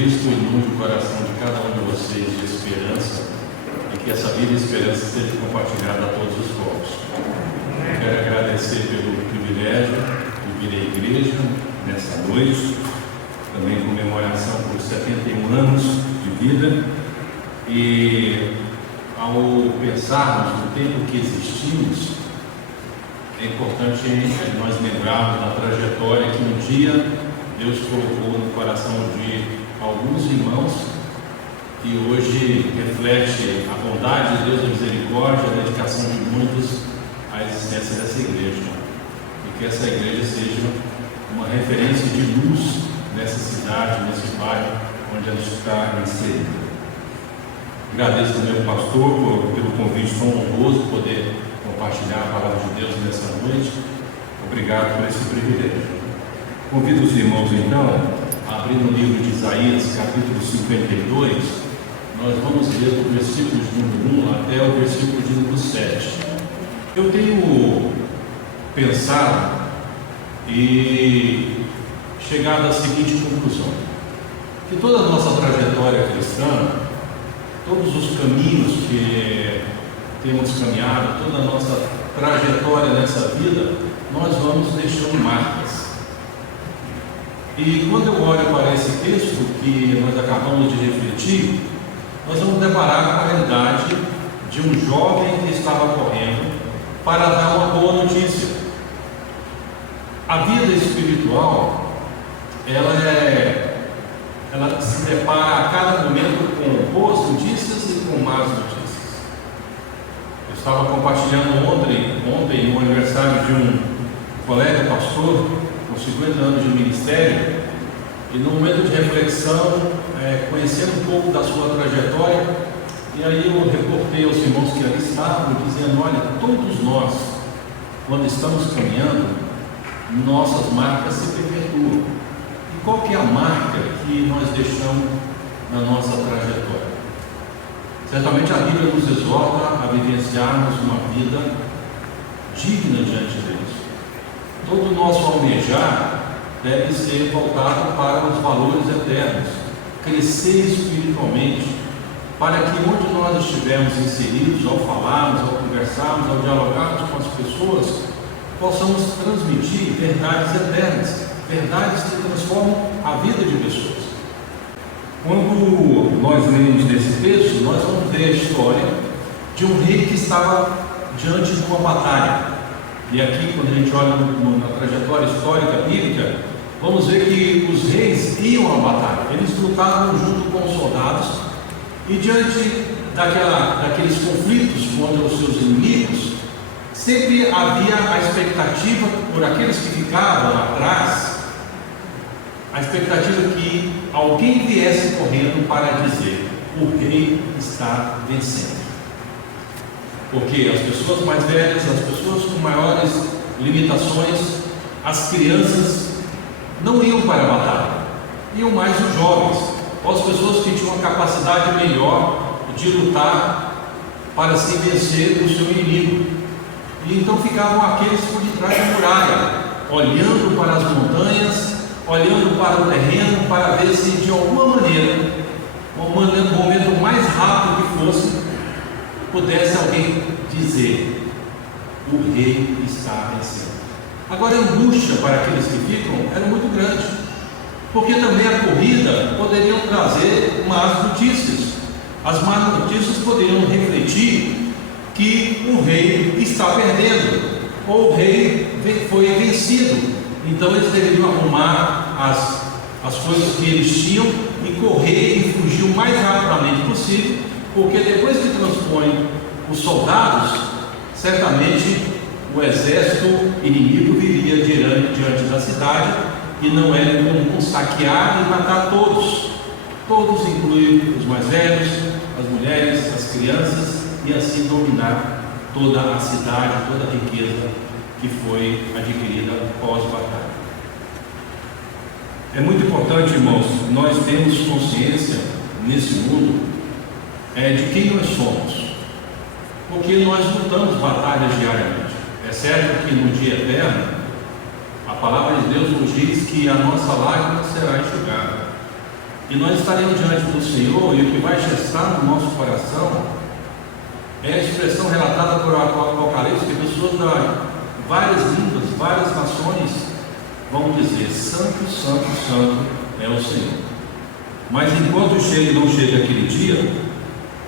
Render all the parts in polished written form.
Cristo inunde o coração de cada um de vocês de esperança e que essa vida e esperança seja compartilhada a todos os povos. Eu quero agradecer pelo privilégio de vir à igreja nessa noite, também em comemoração por 71 anos de vida, e ao pensarmos no tempo que existimos, é importante nós lembrarmos da trajetória que um dia Deus colocou no coração de alguns irmãos e hoje reflete a bondade de Deus, a misericórdia, a dedicação de muitos à existência dessa igreja, e que essa igreja seja uma referência de luz nessa cidade, nesse bairro onde ela está inserida. Agradeço também ao pastor pelo convite tão honroso de poder compartilhar a palavra de Deus nessa noite. Obrigado por esse privilégio. Convido os irmãos então a abrir no livro de Isaías, capítulo 52. Nós vamos ler do versículo de número 1 até o versículo de número 7. Eu tenho pensado e chegado à seguinte conclusão: que toda a nossa trajetória cristã, todos os caminhos que temos caminhado, toda a nossa trajetória nessa vida, nós vamos deixando marcas. E quando eu olho para esse texto que nós acabamos de refletir, nós vamos deparar com a realidade de um jovem que estava correndo para dar uma boa notícia. A vida espiritual, ela se depara a cada momento com boas notícias e com más notícias. Eu estava compartilhando ontem no aniversário de um colega pastor com 50 anos de ministério, e no momento de reflexão, conhecendo um pouco da sua trajetória, e aí eu reportei aos irmãos que ali estavam, dizendo: olha, todos nós, quando estamos caminhando, nossas marcas se perpetuam. E qual que é a marca que nós deixamos na nossa trajetória? Certamente a Bíblia nos exorta a vivenciarmos uma vida digna diante de Deus. Todo o nosso almejar deve ser voltado para os valores eternos, crescer espiritualmente, para que onde nós estivermos inseridos, ao falarmos, ao conversarmos, ao dialogarmos com as pessoas, possamos transmitir verdades eternas, verdades que transformam a vida de pessoas. Quando nós lemos nesse texto, nós vamos ver a história de um rei que estava diante de uma batalha. E aqui, quando a gente olha na trajetória histórica bíblica, vamos ver que os reis iam à batalha. Eles lutavam junto com os soldados, e diante daqueles conflitos contra os seus inimigos, sempre havia a expectativa por aqueles que ficavam atrás, a expectativa que alguém viesse correndo para dizer: o rei está vencendo. Porque as pessoas mais velhas, as pessoas com maiores limitações, as crianças não iam para a batalha, iam mais os jovens, ou as pessoas que tinham uma capacidade melhor de lutar para se vencer do seu inimigo. E então ficavam aqueles por detrás da muralha, olhando para as montanhas, olhando para o terreno, para ver se de alguma maneira, no momento mais rápido que fosse, pudesse alguém dizer: o rei está vencendo. Agora, a angústia para aqueles que ficam era muito grande, porque também a corrida poderia trazer más notícias. As más notícias poderiam refletir que o rei está perdendo, ou o rei foi vencido. Então eles deveriam arrumar as coisas que eles tinham e correr e fugir o mais rapidamente possível, porque depois que transpõem os soldados, certamente o exército inimigo viria diante da cidade, e não era como saquear e matar todos. Todos, incluindo os mais velhos, as mulheres, as crianças, e assim dominar toda a cidade, toda a riqueza que foi adquirida pós-batalha. É muito importante, irmãos, nós termos consciência nesse mundo de quem nós somos, porque nós lutamos batalhas diariamente. É certo que no dia eterno, a palavra de Deus nos diz que a nossa lágrima será enxugada. E nós estaremos diante do Senhor, e o que vai gestar no nosso coração é a expressão relatada por Apocalipse, que pessoas de várias línguas, várias nações vão dizer: Santo, Santo, Santo é o Senhor. Mas enquanto não chega aquele dia,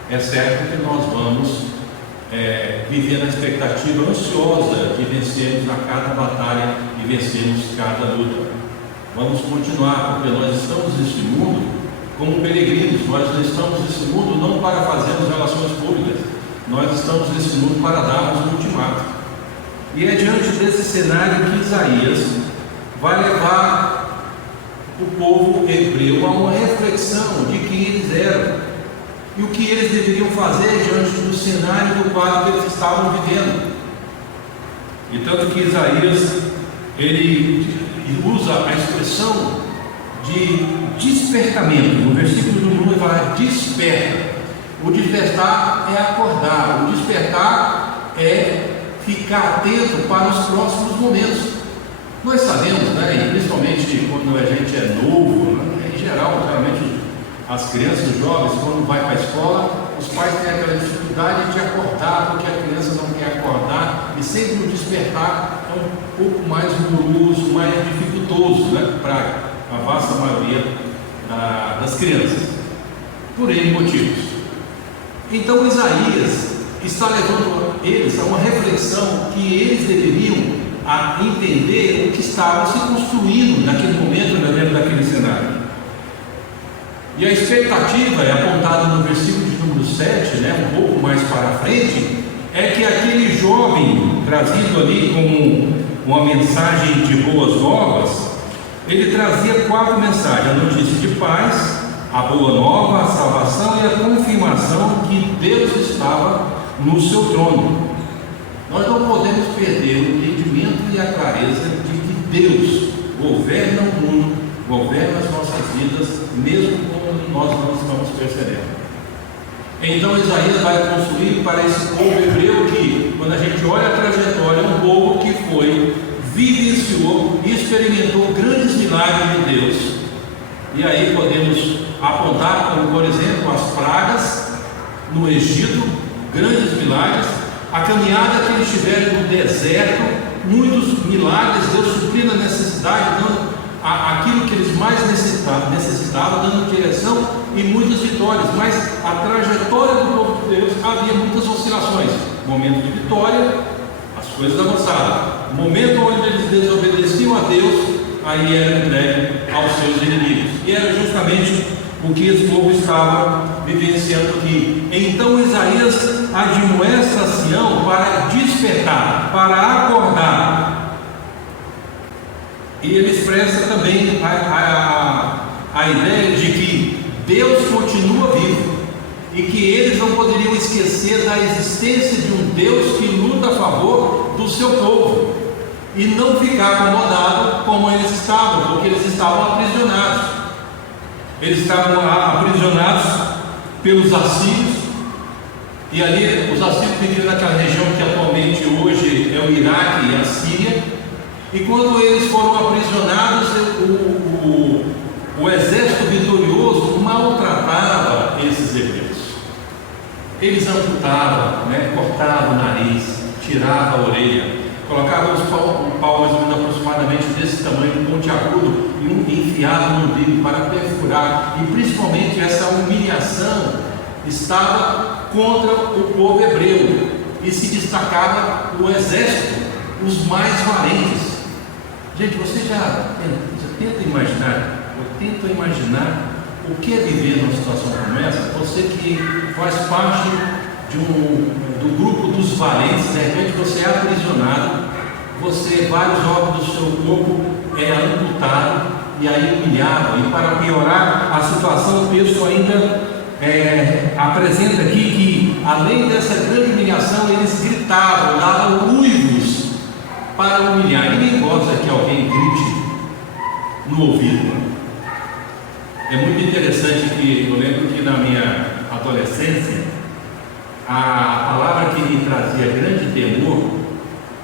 é certo que nós vamos viver na expectativa ansiosa de vencermos a cada batalha e vencermos cada luta. Vamos continuar, porque nós estamos nesse mundo como peregrinos. Nós não estamos nesse mundo não para fazermos relações públicas, nós estamos nesse mundo para darmos um ultimato. E é diante desse cenário que Isaías vai levar o povo hebreu a uma reflexão de quem eles eram e o que eles deveriam fazer diante do cenário do qual eles estavam vivendo. E tanto que Isaías, ele usa a expressão de despertamento. No versículo do 1 ele fala: desperta. O despertar é acordar, o despertar é ficar atento para os próximos momentos. Nós sabemos, e principalmente quando a gente é novo, em geral, geralmente as crianças, os jovens, quando vai para a escola, os pais têm aquela dificuldade de acordar, porque a criança não quer acordar, e sempre o despertar é um pouco mais moroso, mais dificultoso, para a vasta maioria das crianças, por N motivos. Então Isaías está levando eles a uma reflexão que eles deveriam entender o que estava se construindo naquele momento, dentro daquele cenário. E a expectativa é apontada no versículo de número 7, um pouco mais para frente, é que aquele jovem trazido ali como uma mensagem de boas novas, ele trazia 4 mensagens: a notícia de paz, a boa nova, a salvação e a confirmação que Deus estava no seu trono. Nós não podemos perder o entendimento e a clareza de que Deus governa o mundo, governa as nossas vidas, mesmo quando nós não estamos percebendo. Então Isaías vai construir para esse povo hebreu que, quando a gente olha a trajetória, é um povo que vivenciou e experimentou grandes milagres de Deus. E aí podemos apontar como, por exemplo, as pragas no Egito, grandes milagres, a caminhada que eles tiveram no deserto, muitos milagres, Deus suprindo a necessidade, dando aquilo que eles mais necessitavam, dando direção e muitas vitórias. Mas a trajetória do povo de Deus havia muitas oscilações. Momento de vitória, as coisas avançavam. Momento onde eles desobedeciam a Deus, aí era entregue aos seus inimigos. E era justamente o que esse povo estava vivenciando aqui. Então Isaías admoesta a Sião para despertar, para acordar. E ele expressa também a ideia de que Deus continua vivo e que eles não poderiam esquecer da existência de um Deus que luta a favor do seu povo e não ficar acomodado como eles estavam, porque eles estavam aprisionados. Eles estavam aprisionados pelos assírios, e ali os assírios viviam naquela região que atualmente hoje é o Iraque e a Síria. E quando eles foram aprisionados, o exército vitorioso maltratava esses hebreus. Eles amputavam, cortavam o nariz, tiravam a orelha, colocavam um pau mais ou menos aproximadamente desse tamanho, pontiagudo, e enfiavam no umbigo para perfurar. E principalmente essa humilhação estava contra o povo hebreu, e se destacava o exército, os mais valentes. Gente, você já tenta imaginar, ou tenta imaginar o que é viver numa situação como essa? Você que faz parte do grupo dos valentes, de repente você é aprisionado, vários órgãos do seu corpo é amputado e aí humilhado. E para piorar a situação, o texto ainda apresenta aqui que, além dessa grande humilhação, eles gritavam, davam uivos para humilhar. Ninguém gosta que alguém grite no ouvido. É muito interessante que eu lembro que na minha adolescência, a palavra que me trazia grande temor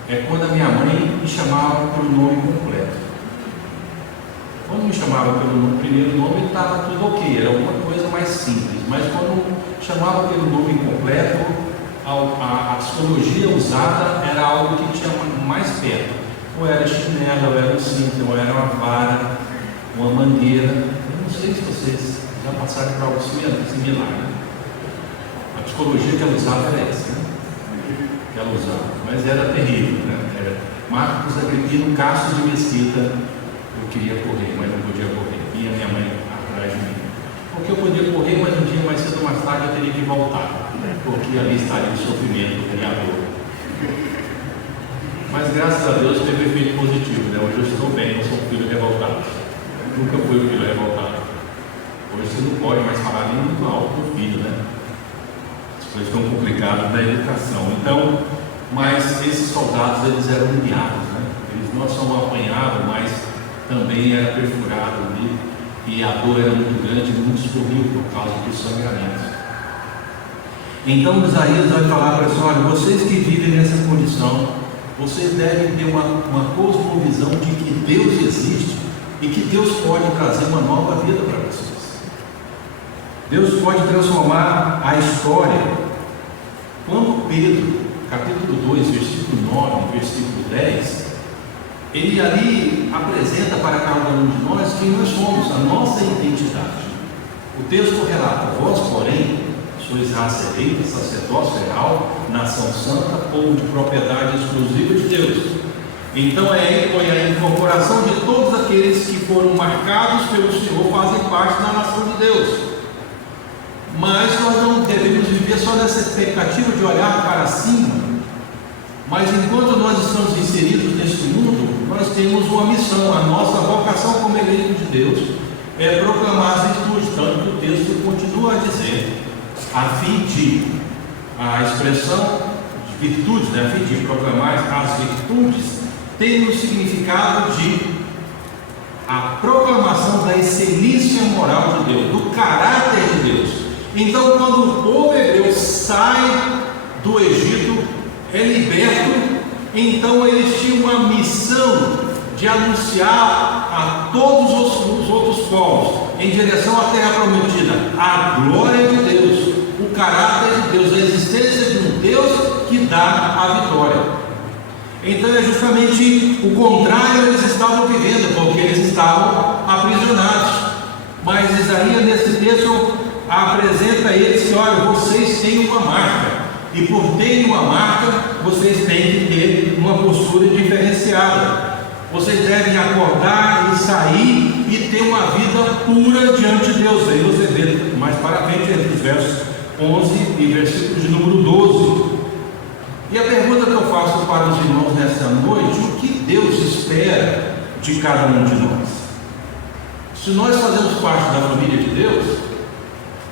é quando a minha mãe me chamava pelo nome completo. quando me chamava pelo primeiro nome, estava tudo ok, era alguma coisa mais simples. Mas quando chamava pelo nome completo, a psicologia usada era algo que tinha mais perto. Ou era chinelo, ou era um cinto, ou era uma vara, uma mangueira. Eu não sei se vocês já passaram por algo similar, né? A psicologia que ela usava era essa, né? Que ela usava, mas era terrível, né? Era Marcos Agripino Castro de Mesquita. Eu queria correr, mas não podia correr. Vinha minha mãe atrás de mim. Porque eu podia correr, mas um dia mais cedo ou mais tarde eu teria que voltar, porque ali estaria o sofrimento do Criador. Mas graças a Deus teve efeito positivo, né? Hoje eu estou bem, não sou um filho revoltado. Nunca fui um filho revoltado. Hoje você não pode mais falar nem muito alto com o filho, né? As coisas estão complicadas na educação. Então, mas esses soldados, eles eram humilhados, né? Eles não só apanhavam, mas também era perfurado ali, e a dor era muito grande, muito escorriam por causa dos sangramentos. Então Isaías vai falar para eles: olha, vocês que vivem nessa condição, vocês devem ter uma cosmovisão de que Deus existe e que Deus pode trazer uma nova vida para vocês. Deus pode transformar a história. Quando Pedro, capítulo 2, versículo 9, versículo 10, ele ali apresenta para cada um de nós quem nós somos, a nossa identidade. O texto relata: vós, porém, sois raça eleita, sacerdócio real, nação santa, povo de propriedade exclusiva de Deus. Então foi a incorporação de todos aqueles que foram marcados pelo Senhor, fazem parte da nação de Deus. Mas nós não devemos viver só nessa expectativa de olhar para cima. Mas enquanto nós estamos inseridos neste mundo, nós temos uma missão. A nossa vocação como eleito de Deus é proclamar as virtudes, tanto que o texto continua a dizer, a fim de, a expressão de virtudes, né? A fim de proclamar as virtudes, tem o significado de a proclamação da excelência moral de Deus, do caráter de Deus. Então, quando o povo hebreu sai do Egito, é liberto, então eles tinham uma missão de anunciar a todos os outros povos, em direção à terra prometida, a glória de Deus, o caráter de Deus, a existência de um Deus que dá a vitória. Então é justamente o contrário eles estavam vivendo, porque eles estavam aprisionados. Mas Isaías nesse texto apresenta a eles que, olha, vocês têm uma marca, e por terem uma marca, vocês têm que ter uma postura diferenciada. Vocês devem acordar e sair e ter uma vida pura diante de Deus. Aí você vê mais para frente, entre os versos 11 e versículo de número 12. E a pergunta que eu faço para os irmãos nesta noite: o que Deus espera de cada um de nós? Se nós fazemos parte da família de Deus,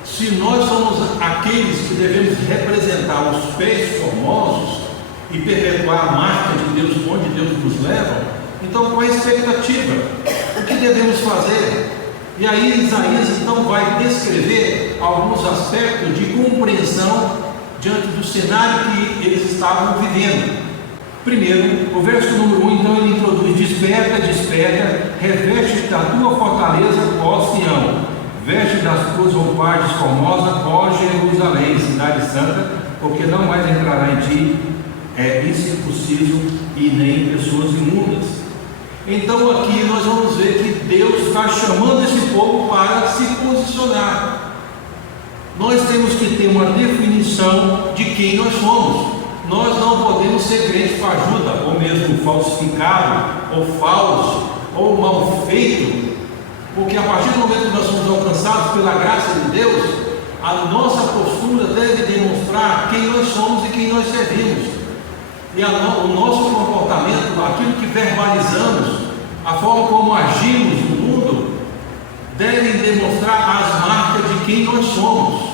se nós somos aqueles que devemos representar os pés formosos e perpetuar a marca de Deus onde Deus nos leva, então qual a expectativa? O que devemos fazer? E aí Isaías então vai descrever alguns aspectos de compreensão diante do cenário que eles estavam vivendo. Primeiro, o verso número 1, então ele introduz: desperta, desperta, reveste da tua fortaleza, ó Sião, veste das tuas roupagens formosas, ó Jerusalém, cidade santa, porque não mais entrará em ti incircunciso e nem pessoas imundas. Então aqui nós vamos ver que Deus está chamando esse povo para se posicionar. Nós temos que ter uma definição de quem nós somos. Nós não podemos ser crente fajuta, ou mesmo falsificado, ou falso, ou mal feito, porque a partir do momento que nós somos alcançados pela graça de Deus, a nossa postura deve demonstrar quem nós somos e quem nós servimos. E o nosso comportamento, aquilo que verbalizamos, a forma como agimos no mundo, devem demonstrar as marcas de quem nós somos.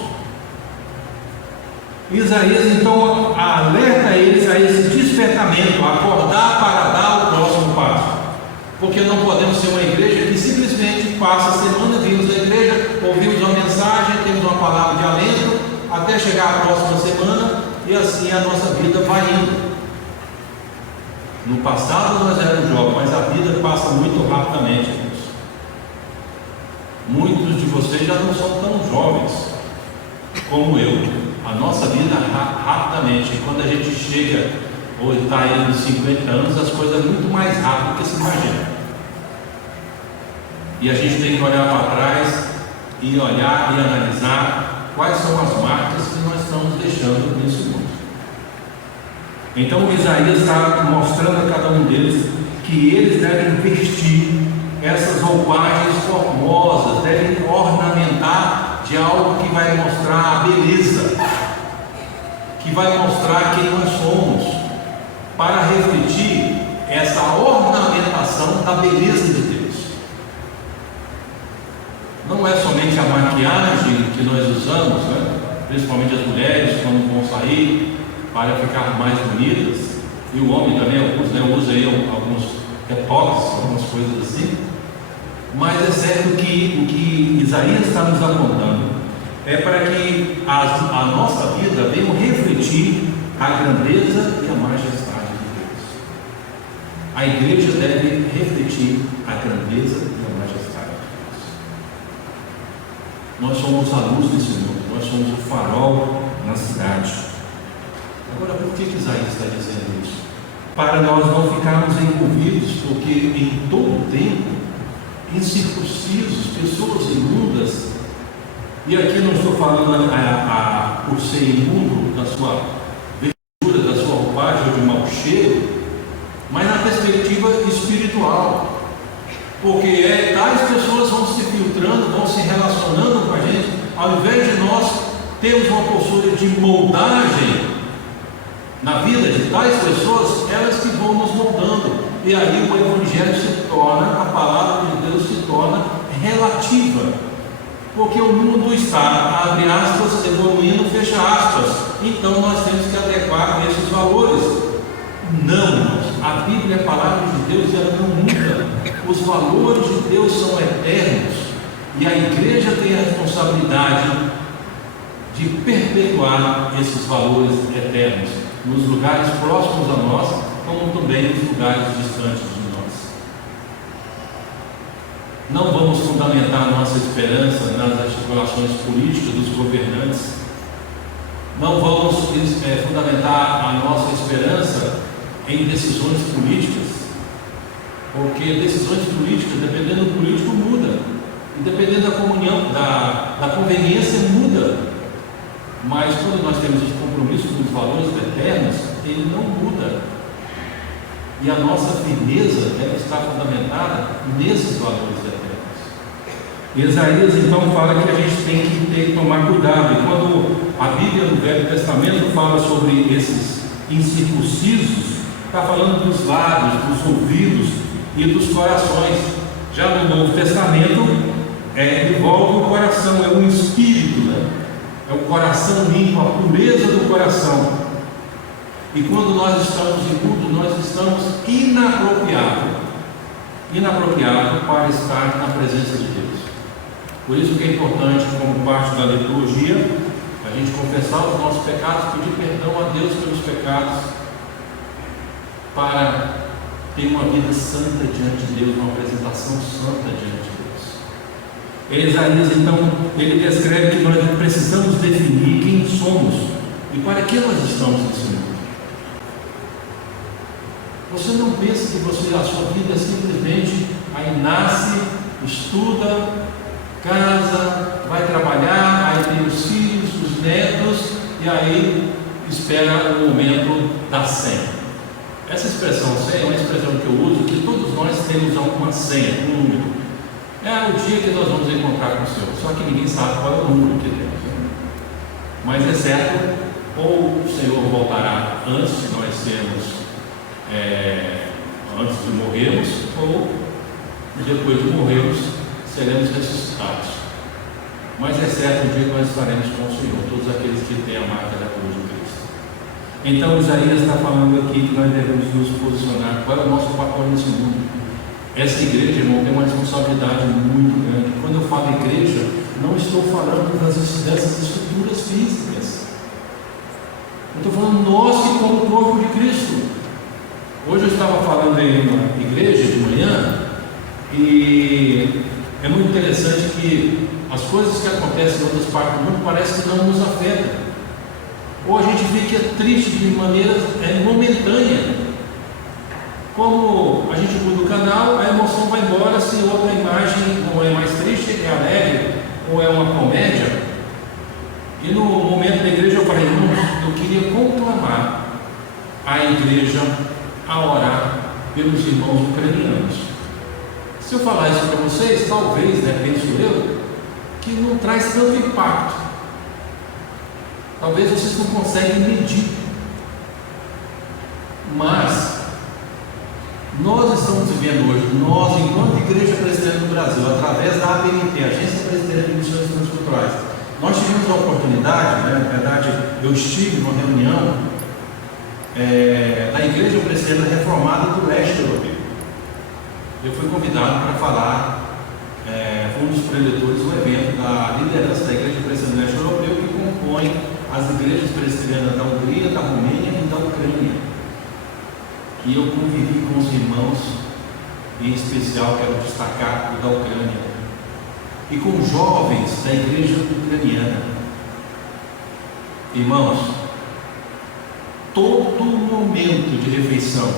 Isaías então alerta eles a esse despertamento, a acordar para dar o próximo passo, porque não podemos ser uma igreja que simplesmente passa a semana, vimos a igreja, ouvimos uma mensagem, temos uma palavra de alento, até chegar a próxima semana, e assim a nossa vida vai indo. No passado nós éramos jovens, mas a vida passa muito rapidamente, irmãos. Muitos de vocês já não são tão jovens como eu. A nossa vida rapidamente, quando a gente chega ou está aí nos 50 anos, as coisas muito mais rápido que se imagina. E a gente tem que olhar para trás e olhar e analisar quais são as marcas que nós estamos deixando nesse mundo. Então Isaías está mostrando a cada um deles que eles devem vestir essas roupagens formosas, devem ornamentar de algo que vai mostrar a beleza, que vai mostrar quem nós somos, para refletir essa ornamentação da beleza de Deus. Não é somente a maquiagem que nós usamos, né? Principalmente as mulheres quando vão sair para ficar mais bonitas, e o homem também, alguns, né, usa aí alguns retoques, algumas coisas assim. Mas é certo que o que Isaías está nos apontando é para que a nossa vida venha refletir a grandeza e a majestade de Deus. A igreja deve refletir a grandeza e a majestade de Deus. Nós somos a luz desse mundo, nós somos o farol na cidade. Agora, por que Isaías está dizendo isso? Para nós não ficarmos envolvidos, porque em todo tempo incircuncisos, pessoas imundas, e aqui não estou falando por ser imundo da sua vestura, da sua roupagem ou de mau cheiro, mas na perspectiva espiritual, porque tais pessoas vão se filtrando, vão se relacionando com a gente, ao invés de nós termos uma postura de moldagem na vida de tais pessoas, elas que vão nos moldando. E aí o Evangelho se torna, a palavra de Deus se torna relativa, porque o mundo está, abre aspas, evoluindo, fecha aspas. Então nós temos que adequar a esses valores. Não, a Bíblia é a palavra de Deus e ela não muda. Os valores de Deus são eternos e a igreja tem a responsabilidade de perpetuar esses valores eternos nos lugares próximos a nós, como também nos lugares distantes de nós. Não vamos fundamentar nossa esperança nas articulações políticas dos governantes. Não vamos fundamentar a nossa esperança em decisões políticas, porque decisões políticas, dependendo do político, muda, e dependendo da comunhão, da conveniência, muda. Mas quando nós temos esse compromisso com os valores eternos, ele não muda. E a nossa firmeza deve estar fundamentada nesses valores eternos. Isaías então fala que a gente tem que tomar cuidado. E quando a Bíblia no Velho Testamento fala sobre esses incircuncisos, está falando dos lábios, dos ouvidos e dos corações. Já no Novo Testamento envolve o coração, é o espírito, né? É o coração limpo, a pureza do coração. E quando nós estamos imundos, nós estamos inapropriados para estar na presença de Deus. Por isso que é importante, como parte da liturgia, a gente confessar os nossos pecados, pedir perdão a Deus pelos pecados, para ter uma vida santa diante de Deus, uma apresentação santa diante de Deus. Isaías então, ele descreve que nós precisamos definir quem somos e para que nós estamos nesse mundo. Você não pensa que a sua vida é simplesmente aí nasce, estuda, casa, vai trabalhar, aí tem os filhos, os netos, e aí espera o momento da senha. Essa expressão senha é uma expressão que eu uso, que todos nós temos alguma senha, um número. É o dia que nós vamos encontrar com o Senhor, só que ninguém sabe qual é o número que temos. Mas é certo, ou o Senhor voltará antes de nós sermos, antes de morrermos, ou depois de morrermos, seremos ressuscitados. Mas é certo o dia que nós estaremos com o Senhor, todos aqueles que têm a marca da cruz de Cristo. Então Isaías está falando aqui que nós devemos nos posicionar. Qual é o nosso papel nesse mundo? Essa igreja, irmão, tem uma responsabilidade muito grande. Quando eu falo igreja, não estou falando dessas estruturas físicas. Eu estou falando nós que como corpo de Cristo. Hoje eu estava falando em uma igreja de manhã, e é muito interessante que as coisas que acontecem em outras partes do mundo parece que não nos afetam. Ou a gente fica triste de maneira momentânea. Como a gente muda o canal, a emoção vai embora se outra imagem não é mais triste, é alegre, ou é uma comédia. E no momento da igreja eu falei, irmãos, eu queria conclamar a igreja a orar pelos irmãos ucranianos. Se eu falar isso para vocês, talvez, penso eu, que não traz tanto impacto. Talvez vocês não conseguem medir. Mas nós estamos vivendo hoje, nós, enquanto Igreja Presbiteriana do Brasil, através da ABNT, Agência Presbiteriana de Missões Transculturais, nós tivemos a oportunidade, na verdade, eu estive numa reunião da Igreja Presbiteriana Reformada do Leste Europeu. Eu fui convidado para falar, fui um dos preletores do evento da liderança da Igreja Presbiteriana do Leste Europeu, que compõe as igrejas presbiterianas da Hungria, da Romênia e da Ucrânia. E eu convivi com os irmãos, em especial quero destacar o da Ucrânia, e com jovens da igreja ucraniana. Irmãos, todo momento de refeição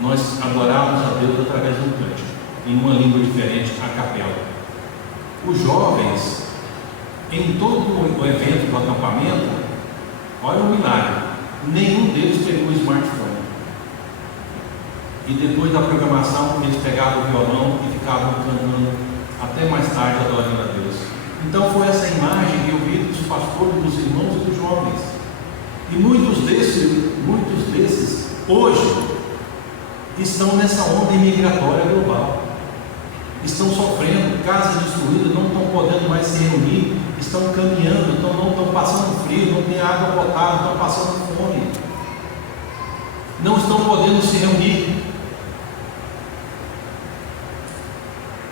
nós adorávamos a Deus através de um cântico, em uma língua diferente, a capela. Os jovens, em todo o evento do acampamento, olha o milagre, nenhum deles pegou o smartphone. E depois da programação, eles pegavam o violão e ficavam cantando até mais tarde, adorando a Deus. Então foi essa imagem que eu vi dos pastores, dos irmãos e dos jovens. E muitos desses hoje estão nessa onda imigratória global. Estão sofrendo, casas destruídas, não estão podendo mais se reunir, estão caminhando, não estão passando frio, não tem água potável, estão passando fome. Não estão podendo se reunir.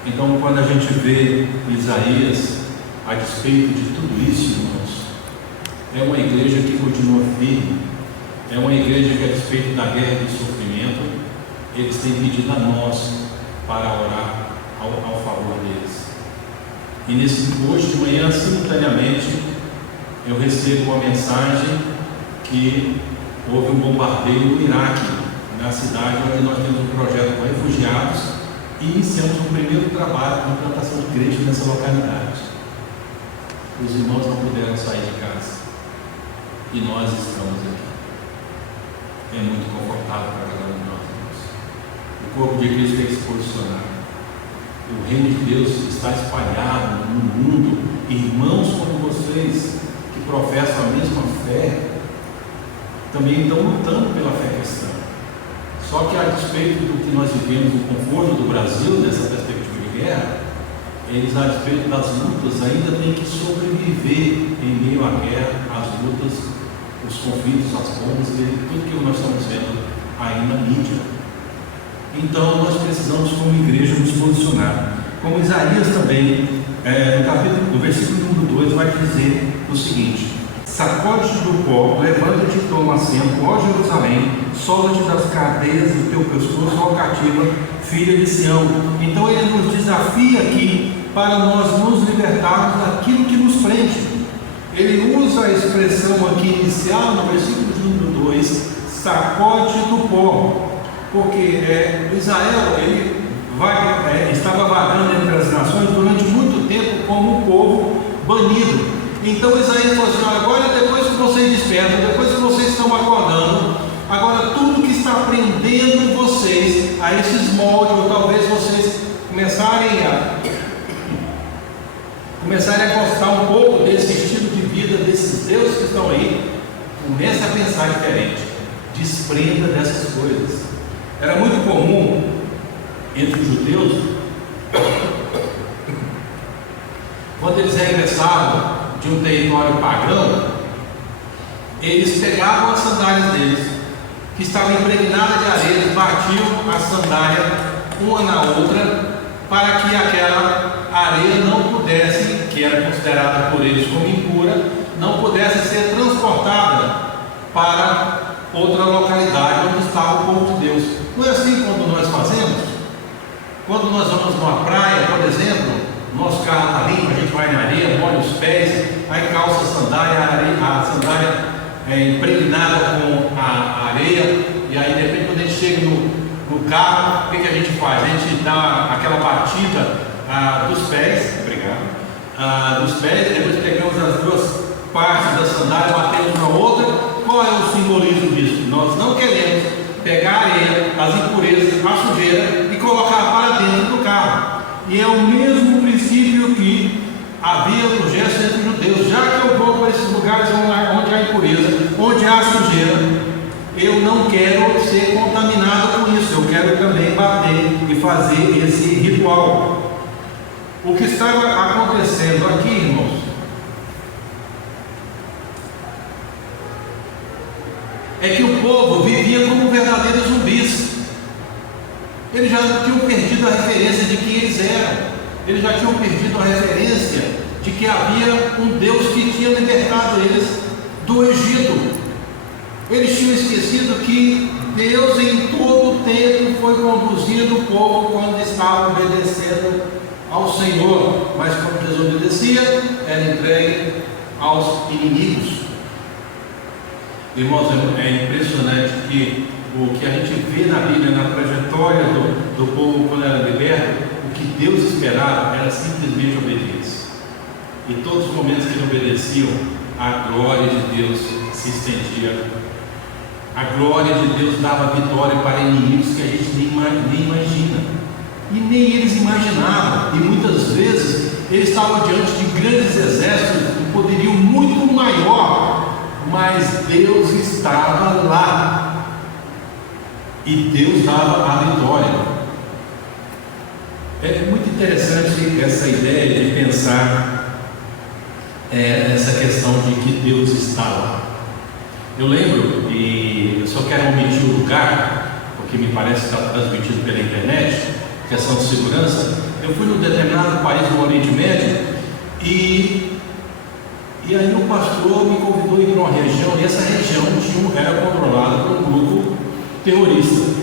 Então, quando a gente vê Isaías, a despeito de tudo isso, irmãos, é uma igreja que continua firme, é uma igreja que, a despeito da guerra e do sofrimento, eles têm pedido a nós para orar ao favor deles. E hoje de manhã, simultaneamente, eu recebo uma mensagem que houve um bombardeio no Iraque, na cidade onde nós temos um projeto com refugiados, e iniciamos o primeiro trabalho de implantação de igreja nessa localidade. Os irmãos não puderam sair de casa e nós estamos aqui. É muito confortável para cada um de nós, irmãos. O corpo de Cristo tem que se posicionar. O reino de Deus está espalhado no mundo. Irmãos como vocês, que professam a mesma fé, também estão lutando pela fé cristã. Só que, a despeito do que nós vivemos no conforto do Brasil, nessa perspectiva de guerra, eles, a despeito das lutas, ainda têm que sobreviver em meio à guerra, às lutas, os conflitos, as bombas, tudo que nós estamos vendo aí na mídia. Então, nós precisamos, como igreja, nos posicionar. Como Isaías também, no versículo número 2, vai dizer o seguinte: sacode-te do pó, levanta-te e toma assento, ó Jerusalém, solta-te das cadeias do teu pescoço, ó cativa, filha de Sião. Então ele nos desafia aqui para nós nos libertarmos daquilo que nos prende. Ele usa a expressão aqui inicial, no versículo de número 2, sacode do pó, porque Israel estava vagando entre as nações durante muito tempo como um povo banido. Então Isaías falou assim: agora, depois que vocês despertam, depois que vocês estão acordando, agora tudo que está prendendo vocês a esses moldes, ou talvez vocês começarem a gostar um pouco desse estilo de vida, desses deuses que estão aí, comece a pensar diferente, desprenda dessas coisas. Era muito comum entre os judeus, quando eles regressavam de um território pagão, eles pegavam as sandálias deles, que estavam impregnadas de areia, eles batiam a sandália uma na outra, para que aquela areia não pudesse, que era considerada por eles como impura, não pudesse ser transportada para outra localidade onde estava o povo de Deus. Não é assim quando nós fazemos? Quando nós vamos numa praia, por exemplo, nosso carro está limpo, a gente vai na areia, molha os pés, aí calça a sandália é impregnada com a areia, e aí de repente quando a gente chega no carro, o que a gente faz? A gente dá aquela batida dos pés, dos pés, depois pegamos as duas partes da sandália, batemos uma outra. Qual é o simbolismo disso? Nós não queremos pegar a areia, as impurezas, a sujeira e colocar para dentro do carro. E é o mesmo princípio que havia no gesto entre os judeus. Já que eu vou para esses lugares onde há impureza, onde há sujeira, eu não quero ser contaminado com isso, eu quero também bater e fazer esse ritual. O que estava acontecendo aqui, irmãos, é que o povo vivia como verdadeiros zumbis. Eles já tinham perdido a referência de quem eles eram. Eles já tinham perdido a referência de que havia um Deus que tinha libertado eles do Egito. Eles tinham esquecido que Deus em todo o tempo foi conduzindo o povo quando estava obedecendo ao Senhor, mas quando desobedecia, era entregue aos inimigos. Irmãos, é impressionante que o que a gente vê na Bíblia, na trajetória do povo quando era liberto, o que Deus esperava era simplesmente obediência. E todos os momentos que ele obedeciam, a glória de Deus se estendia. A glória de Deus dava vitória para inimigos que a gente nem imagina. E nem eles imaginavam. E muitas vezes eles estavam diante de grandes exércitos, um poderio muito maior, mas Deus estava lá. E Deus dava a vitória. É muito interessante essa ideia de pensar essa questão de que Deus está lá. Eu lembro, e eu só quero omitir o lugar, porque me parece que está transmitido pela internet, questão de segurança. Eu fui num determinado país do Oriente Médio e aí o pastor me convidou a ir para uma região, e essa região era controlada por um grupo terrorista.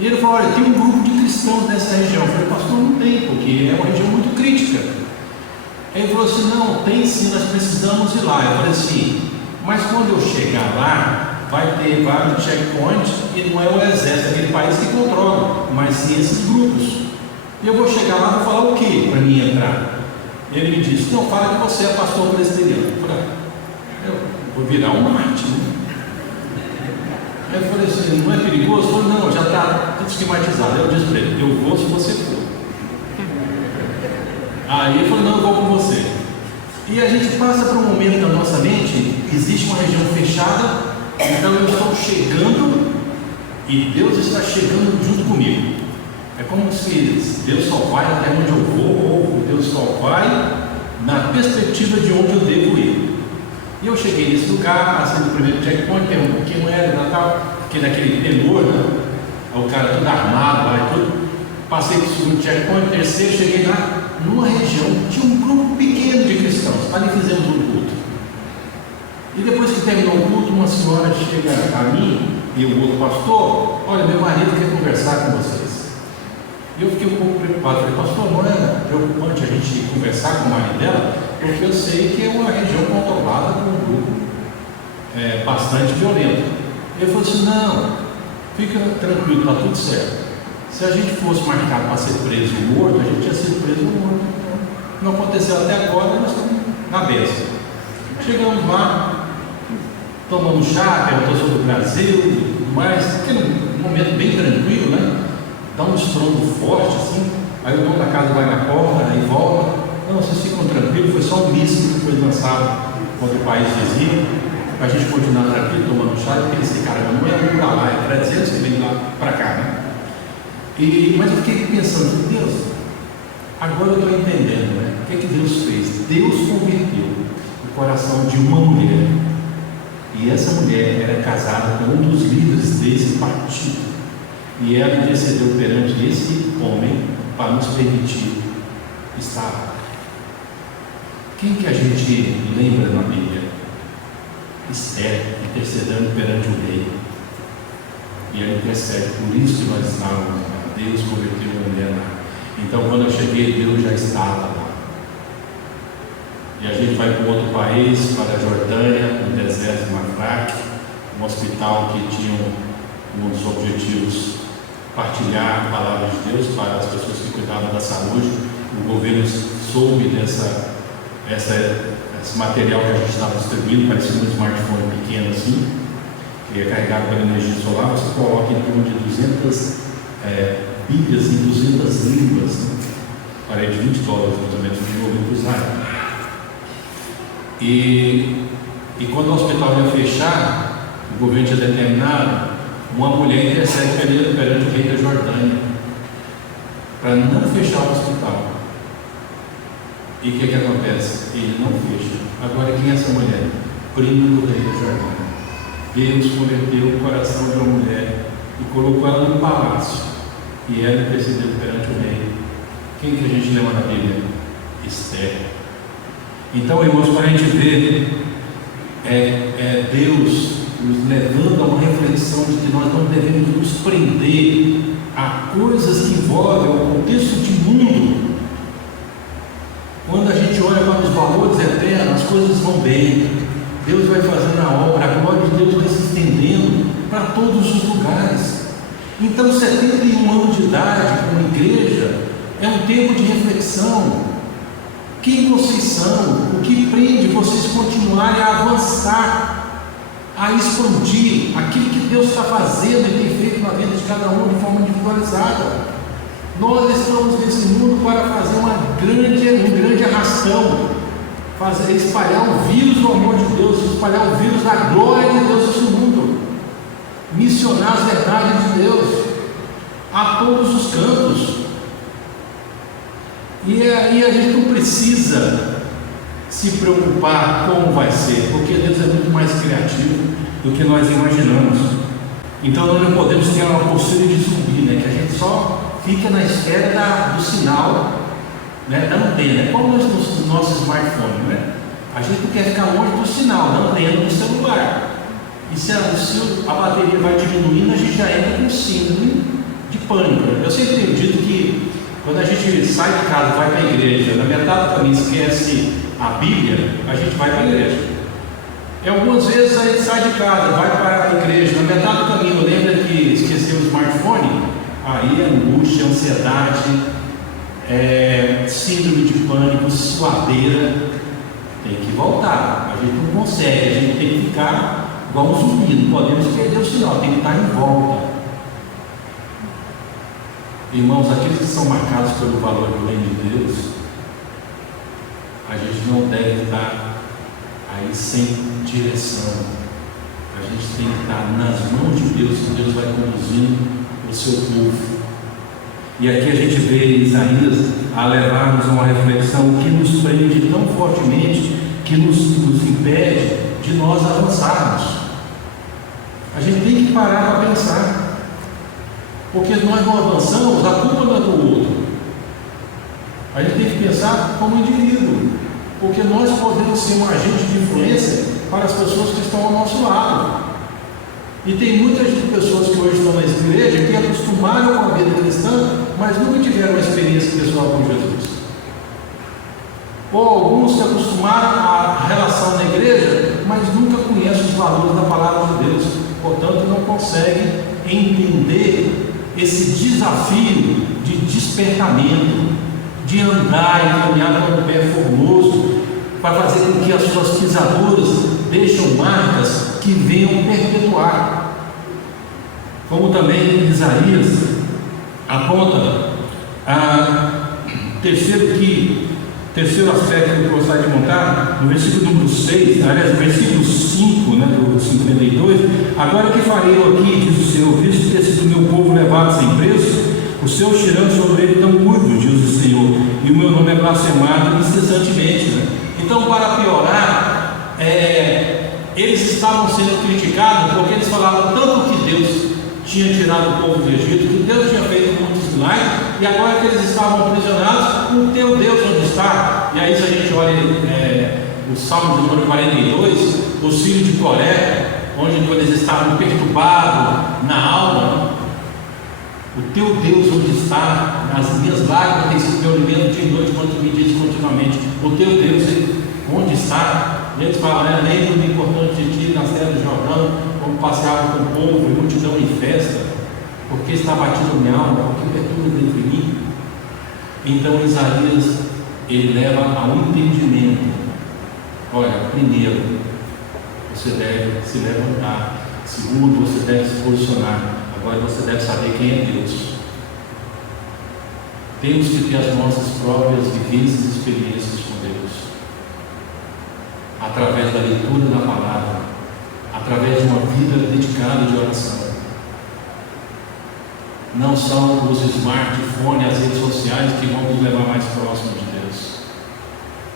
E ele falou: olha, tem um grupo de cristãos nessa região. Eu falei: pastor, não tem, porque é uma região muito crítica. Aí ele falou assim: não, tem sim, nós precisamos ir lá. Eu falei assim: mas quando eu chegar lá, vai ter vários checkpoints, e não é o exército daquele país que controla, mas sim esses grupos. E eu vou chegar lá e vou falar o que para mim entrar? Ele me disse: não, fala que você é pastor presbiteriano. Eu falei: eu vou virar um mártir. Aí eu falei assim: não é perigoso? Eu falei: não, já está tudo esquematizado. Eu disse para ele: eu vou se você for. Aí ele falou: não, eu vou com você. E a gente passa por um momento da nossa mente, existe uma região fechada, então eu estou chegando e Deus está chegando junto comigo. É como se Deus só vai até onde eu vou, ou Deus só vai na perspectiva de onde eu devo ir. E eu cheguei nesse lugar, passei no primeiro checkpoint, perguntei quem não era, Natal, porque naquele temor, né? O cara todo armado lá e tudo. Passei para o segundo checkpoint, terceiro, cheguei lá numa região, tinha um grupo pequeno de cristãos, ali fizemos um culto. E depois que terminou o culto, uma senhora chega a mim e o outro pastor: olha, meu marido quer conversar com vocês. E eu fiquei um pouco preocupado, falei: pastor, não é preocupante a gente conversar com o marido dela? Porque eu sei que é uma região controlada por um grupo bastante violento. Ele falou assim: não, fica tranquilo, está tudo certo. Se a gente fosse marcado para ser preso ou morto, a gente tinha sido preso ou morto. Não aconteceu até agora, nós estamos na bênção. Chegamos lá, tomamos chá, perguntou sobre o Brasil, mas aquele momento bem tranquilo, né? Dá um estrondo forte assim, aí o dono da casa vai na porta, aí volta: não, vocês ficam tranquilos, foi só um míssil que foi lançado contra o país vizinho, para a gente continuar tranquilo, tomando chá, porque eles ficaram: não é um para lá, é 300 que vem lá para cá, né? Mas eu fiquei pensando: Deus, agora eu estou entendendo, né? O que Deus fez? Deus converteu o coração de uma mulher, e essa mulher era casada com um dos líderes desse partido, e ela intercedeu perante esse homem para nos permitir estar lá. Quem que a gente lembra na Bíblia? Esther, intercedendo perante o rei, e ela intercede. Por isso que nós estávamos lá. Deus converteu uma mulher lá. Então, quando eu cheguei, Deus já estava lá. E a gente vai para outro país, para a Jordânia, no deserto de Mafraq, um hospital que tinha um dos objetivos partilhar a palavra de Deus para as pessoas que cuidavam da saúde. O governo soube esse material que a gente estava distribuindo, parecia um smartphone pequeno assim, que é carregado pela energia solar. Você coloca em torno de 200 Bíblias em 200 línguas, né? Parei de $20, mais ou menos, desenvolvido para Israel. E quando o hospital ia fechar, o governo tinha determinado, uma mulher intercede perante o rei da Jordânia para não fechar o hospital. E o que acontece? Ele não fecha. Agora, quem é essa mulher? Primo do rei da Jordânia. Deus converteu o coração de uma mulher e colocou ela no palácio. E ela intercedeu perante o rei. Quem que a gente lembra na Bíblia? Esther. Então, irmãos, para a gente ver Deus nos levando a uma reflexão de que nós não devemos nos prender a coisas que envolvem o contexto de mundo. Quando a gente olha para os valores eternos, as coisas vão bem. Deus vai fazendo a obra, a glória de Deus vai se estendendo para todos os lugares. Então, 71 anos de idade como igreja é um tempo de reflexão. Quem vocês são? O que prende vocês continuarem a avançar, a expandir aquilo que Deus está fazendo e tem feito na vida de cada um de forma individualizada? Nós estamos nesse mundo para fazer um grande arrastão, espalhar o vírus do amor de Deus, espalhar o vírus da glória de Deus nesse mundo, missionar as verdades de Deus a todos os cantos. E aí a gente não precisa se preocupar como vai ser, porque Deus é muito mais criativo do que nós imaginamos. Então nós não podemos ter uma postura de zumbi, né? Que a gente só fica na espera do sinal, né? Da antena, como no nosso smartphone, né? A gente não quer ficar longe do sinal, da antena do celular. E se a bateria vai diminuindo, a gente já entra com síndrome de pânico. Eu sempre tenho dito que quando a gente sai de casa e vai para a igreja, na metade do caminho esquece a Bíblia, a gente vai para a igreja. E algumas vezes a gente sai de casa, vai para a igreja, na metade do caminho lembra que esqueceu o smartphone, aí é angústia, ansiedade, síndrome de pânico, suadeira, tem que voltar. A gente não consegue, a gente tem que ficar igual um zumbi, não podemos perder o sinal, tem que estar em volta. Irmãos, aqueles que são marcados pelo valor do reino de Deus, a gente não deve estar aí sem direção. A gente tem que estar nas mãos de Deus, que Deus vai conduzindo o seu povo. E aqui a gente vê Isaías a levar-nos a uma reflexão que nos prende tão fortemente, que nos impede de nós avançarmos. A gente tem que parar para pensar. Porque nós não avançamos, a culpa não é do outro. A gente tem que pensar como indivíduo, porque nós podemos ser um agente de influência para as pessoas que estão ao nosso lado. E tem muitas pessoas que hoje estão na igreja que acostumaram com a vida cristã, mas nunca tiveram uma experiência pessoal com Jesus. Ou alguns que acostumaram a relação na igreja, mas nunca conhecem os valores da palavra de Deus, portanto não conseguem entender esse desafio de despertamento, de andar e caminhar com o pé formoso, para fazer com que as suas pisaduras deixem marcas que venham perpetuar. Como também Isaías aponta terceiro aspecto que eu gostaria de montar, no versículo número 6, aliás, no versículo 5, né, do 52, agora que farei eu aqui, diz o Senhor, visto ter sido meu povo levado sem preço, os seus tirantes sobre ele tão curvos, diz o Senhor, e o meu nome é blasfemado incessantemente. Né? Então, para piorar, eles estavam sendo criticados porque eles falavam tanto que Deus tinha tirado o povo do Egito, que Deus tinha feito muitos milagres, e agora que eles estavam aprisionados, o teu Deus onde está? E aí, se a gente olha o Salmo número 42, os filhos de Coré, onde eles estavam perturbados na alma, O teu Deus onde está? As minhas lágrimas têm sido meu alimento dia e noite, quanto me diz continuamente. O teu Deus onde está? E eles falam, né? Lembro-me importante de ti nas terras do Jordão, como passeava com o povo e multidão em festa, porque está batido minha alma, porque perturba dentro de mim. Então Isaías, ele leva ao entendimento. Olha, primeiro, você deve se levantar. Segundo, você deve se posicionar. Agora você deve saber quem é Deus. Temos que ter as nossas próprias vivências e experiências com Deus, através da leitura da palavra, através de uma vida dedicada de oração. Não são os smartphones, as redes sociais que vão nos levar mais próximo de Deus.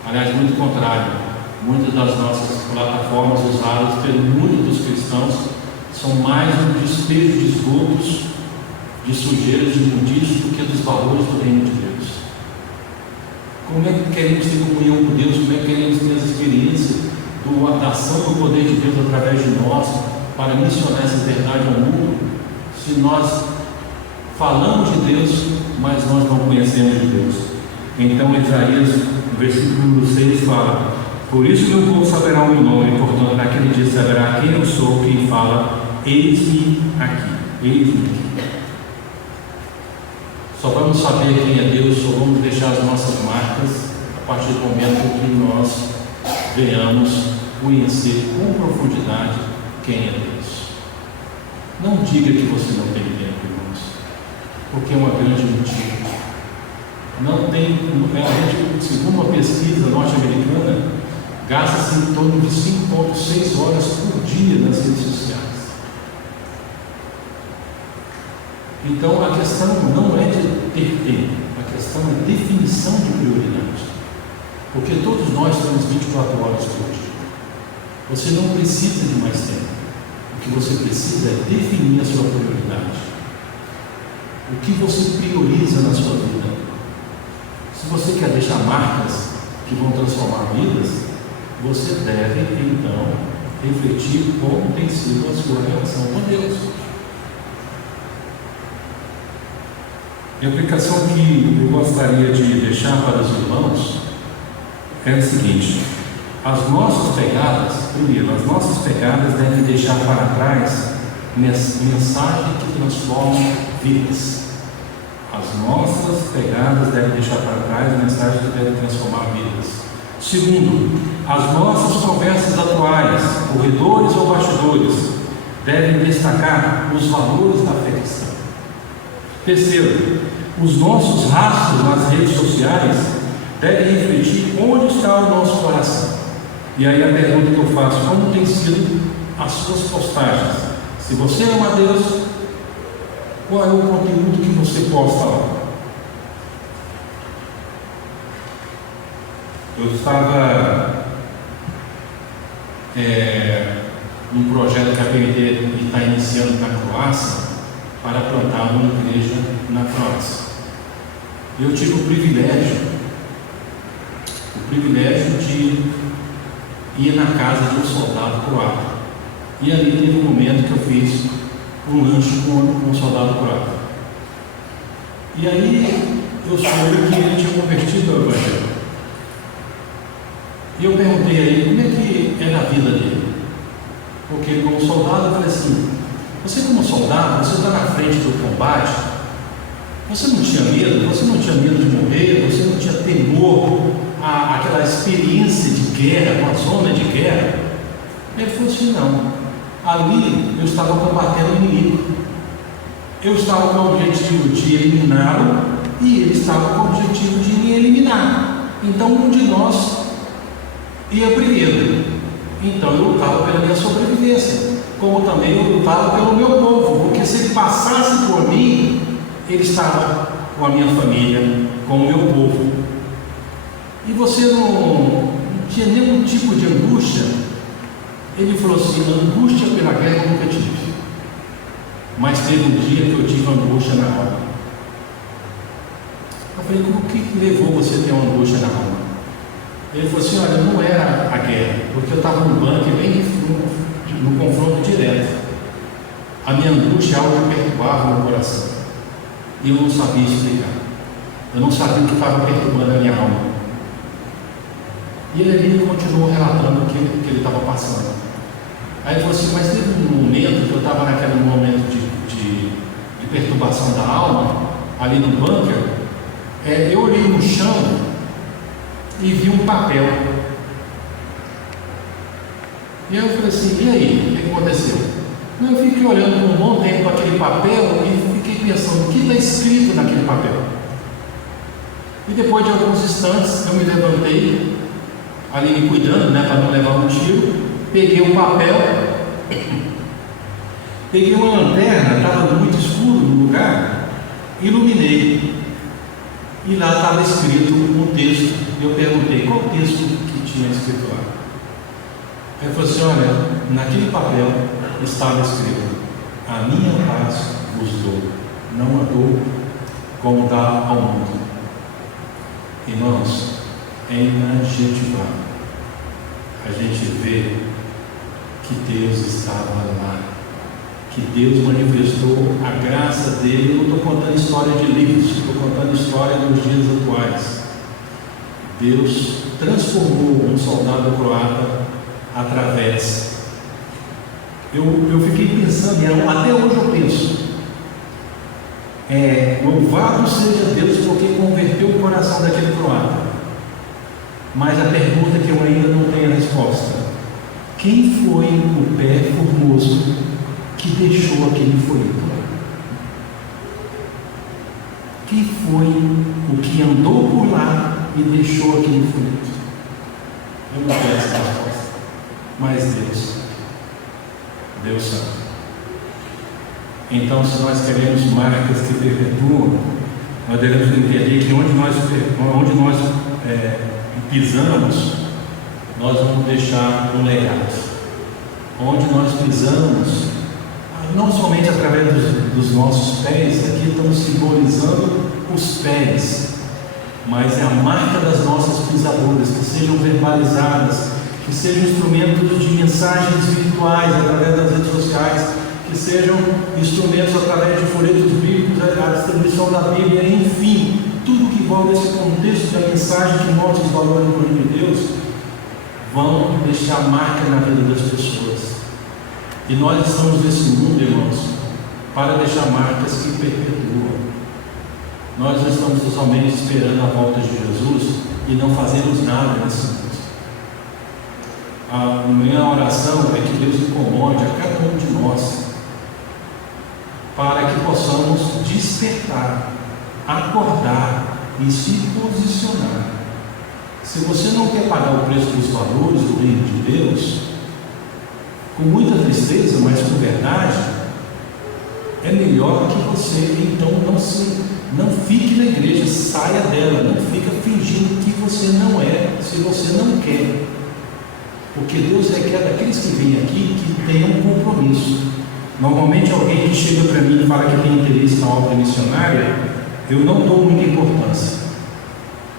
Aliás, muito contrário. Muitas das nossas plataformas usadas por muitos dos cristãos são mais um despejo de esgotos, de sujeiras, de imundícios, do que dos valores do reino de Deus. Como é que queremos ter comunhão com Deus? Como é que queremos ter essa experiência da ação do poder de Deus através de nós para missionar essa verdade ao mundo, se nós falamos de Deus, mas nós não conhecemos de Deus? Então Isaías, no versículo 6 fala: por isso meu povo saberá o meu nome, portanto naquele dia saberá quem eu sou, quem fala, eis-me aqui, eis-me aqui. Só vamos saber quem é Deus, só vamos deixar as nossas marcas a partir do momento que nós venhamos conhecer com profundidade quem é Deus. Não diga que você não tem tempo, irmãos, porque é uma grande mentira. Não tem, segundo uma pesquisa norte-americana, gasta-se em torno de 5,6 horas por dia nas redes sociais. Então a questão não é de ter tempo, a questão é definição de prioridade. Porque todos nós temos 24 horas por dia. Você não precisa de mais tempo. O que você precisa é definir a sua prioridade. O que você prioriza na sua vida. Se você quer deixar marcas que vão transformar vidas, você deve então refletir como tem sido a sua relação com Deus. E a aplicação que eu gostaria de deixar para os irmãos é a seguinte: as nossas pegadas, primeiro, as nossas pegadas devem deixar para trás mensagem que transforma vidas. As nossas pegadas devem deixar para trás mensagens que devem transformar vidas. Segundo, as nossas conversas atuais, corredores ou bastidores, devem destacar os valores da fé cristã. Terceiro, os nossos rastros nas redes sociais devem refletir onde está o nosso coração. E aí a pergunta que eu faço: como tem sido as suas postagens? Se você ama a Deus, qual é o conteúdo que você posta lá? Eu estava num projeto que a PMT está iniciando na Croácia para plantar uma igreja na Croácia. Eu tive o privilégio de ir na casa de um soldado croata. E ali teve um momento que eu fiz um lanche com um soldado croata. E aí eu soube que ele tinha convertido ao Evangelho. E eu perguntei a ele como é que era a vida dele. Porque como soldado eu falei assim: você como soldado, você está na frente do combate, você não tinha medo? Você não tinha medo de morrer? Você não tinha temor àquela experiência de guerra, uma zona de guerra? Ele falou assim: não. Ali eu estava combatendo o inimigo. Eu estava com o objetivo de eliminá-lo e ele estava com o objetivo de me eliminar. Então um de nós ia primeiro. Então eu lutava pela minha sobrevivência, como também eu lutava pelo meu povo, porque se ele passasse por mim, ele estava com a minha família, com o meu povo. E você não tinha nenhum tipo de angústia? Ele falou assim: angústia pela guerra eu nunca tive, mas teve um dia que eu tive angústia na alma. Eu falei: como que levou você a ter uma angústia na alma? Ele falou assim: olha, não era a guerra, porque eu estava no banco e bem no confronto direto. A minha angústia é algo que perturbava o meu coração. E eu não sabia explicar. Eu não sabia o que estava perturbando a minha alma. E ele continuou relatando o que ele estava passando. Aí ele falou assim, mas teve um momento que eu estava naquele momento de perturbação da alma, ali no bunker, eu olhei no chão e vi um papel. E aí eu falei assim, e aí, o que aconteceu? Eu fiquei olhando por um bom tempo aquele papel e fiquei pensando, o que está escrito naquele papel? E depois de alguns instantes eu me levantei, ali me cuidando, para não levar um tiro, peguei o papel, peguei uma lanterna, estava muito escuro no lugar, iluminei, e lá estava escrito um texto. Eu perguntei, qual texto que tinha escrito lá? Ele falou assim, olha, naquele papel estava escrito, a minha paz vos dou, não a dou como dá ao mundo. Irmãos, é inadjetivável a gente vê que Deus estava lá, que Deus manifestou a graça dele. Eu não estou contando história de livros, estou contando história dos dias atuais. Deus transformou um soldado croata através. Eu fiquei pensando, até hoje eu penso, louvado seja Deus porque converteu o coração daquele croata. Mas a pergunta que eu ainda não tenho a resposta: quem foi o pé formoso que deixou aquele folheto? Quem foi o que andou por lá e deixou aquele folheto? Eu não tenho essa resposta, mas Deus sabe. Então, se nós queremos marcas que perpetuam, nós devemos entender que onde nós pisamos, nós vamos deixar um legado. Onde nós pisamos, não somente através dos nossos pés, aqui estamos simbolizando os pés, mas é a marca das nossas pisaduras, que sejam verbalizadas, que sejam instrumentos de mensagens virtuais através das redes sociais, que sejam instrumentos através de folhetos bíblicos, a distribuição da Bíblia, enfim, tudo que envolve esse contexto da mensagem que mostra os valores do reino de Deus, vão deixar marca na vida das pessoas. E nós estamos nesse mundo, irmãos, para deixar marcas que perpetuam. Nós não estamos somente esperando a volta de Jesus e não fazemos nada nesse mundo. A minha oração é que Deus incomode a cada um de nós, para que possamos despertar, acordar e se posicionar. Se você não quer pagar o preço dos valores do reino de Deus, com muita tristeza, mas com verdade, é melhor que você então não fique na igreja, saia dela, não fica fingindo que você não é, se você não quer. Porque Deus requer daqueles que vêm aqui que tenham um compromisso. Normalmente alguém que chega para mim e fala que tem interesse na obra missionária, eu não dou muita importância,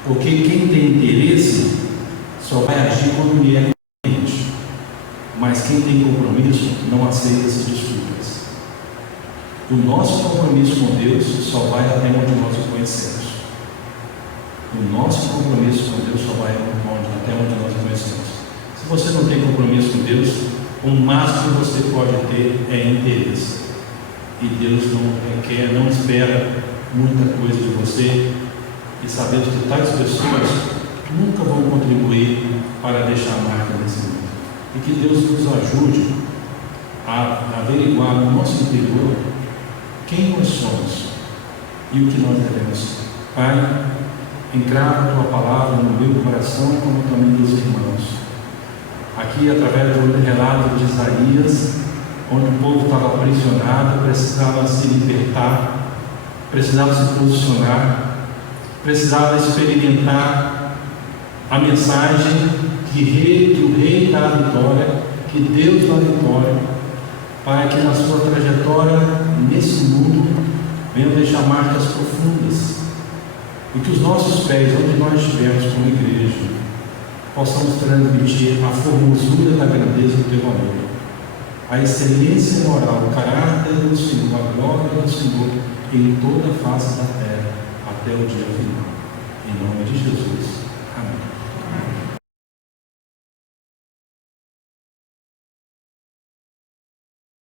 porque quem tem interesse só vai agir quando lhe é conveniente, mas quem tem compromisso não aceita essas desculpas. O nosso compromisso com Deus só vai até onde nós o conhecemos. O nosso compromisso com Deus só vai até onde nós o conhecemos. Se você não tem compromisso com Deus, o máximo que você pode ter é interesse. E Deus não espera muita coisa de você. E sabemos que tais pessoas nunca vão contribuir para deixar a marca nesse mundo. E que Deus nos ajude a averiguar no nosso interior quem nós somos e o que nós devemos. Pai, encrava a Tua palavra no meu coração, como também dos irmãos. Aqui, através do relato de Isaías, onde o povo estava aprisionado, precisava se libertar, precisava se posicionar, precisava experimentar a mensagem que o Rei dá a vitória, que Deus dá a vitória, para que na sua trajetória nesse mundo venham deixar marcas profundas, e que os nossos pés, onde nós estivermos como igreja, possamos transmitir a formosura da grandeza do Teu amor, a excelência moral, o caráter do Senhor, a glória do Senhor em toda a face da terra, até o dia final. Em nome de Jesus.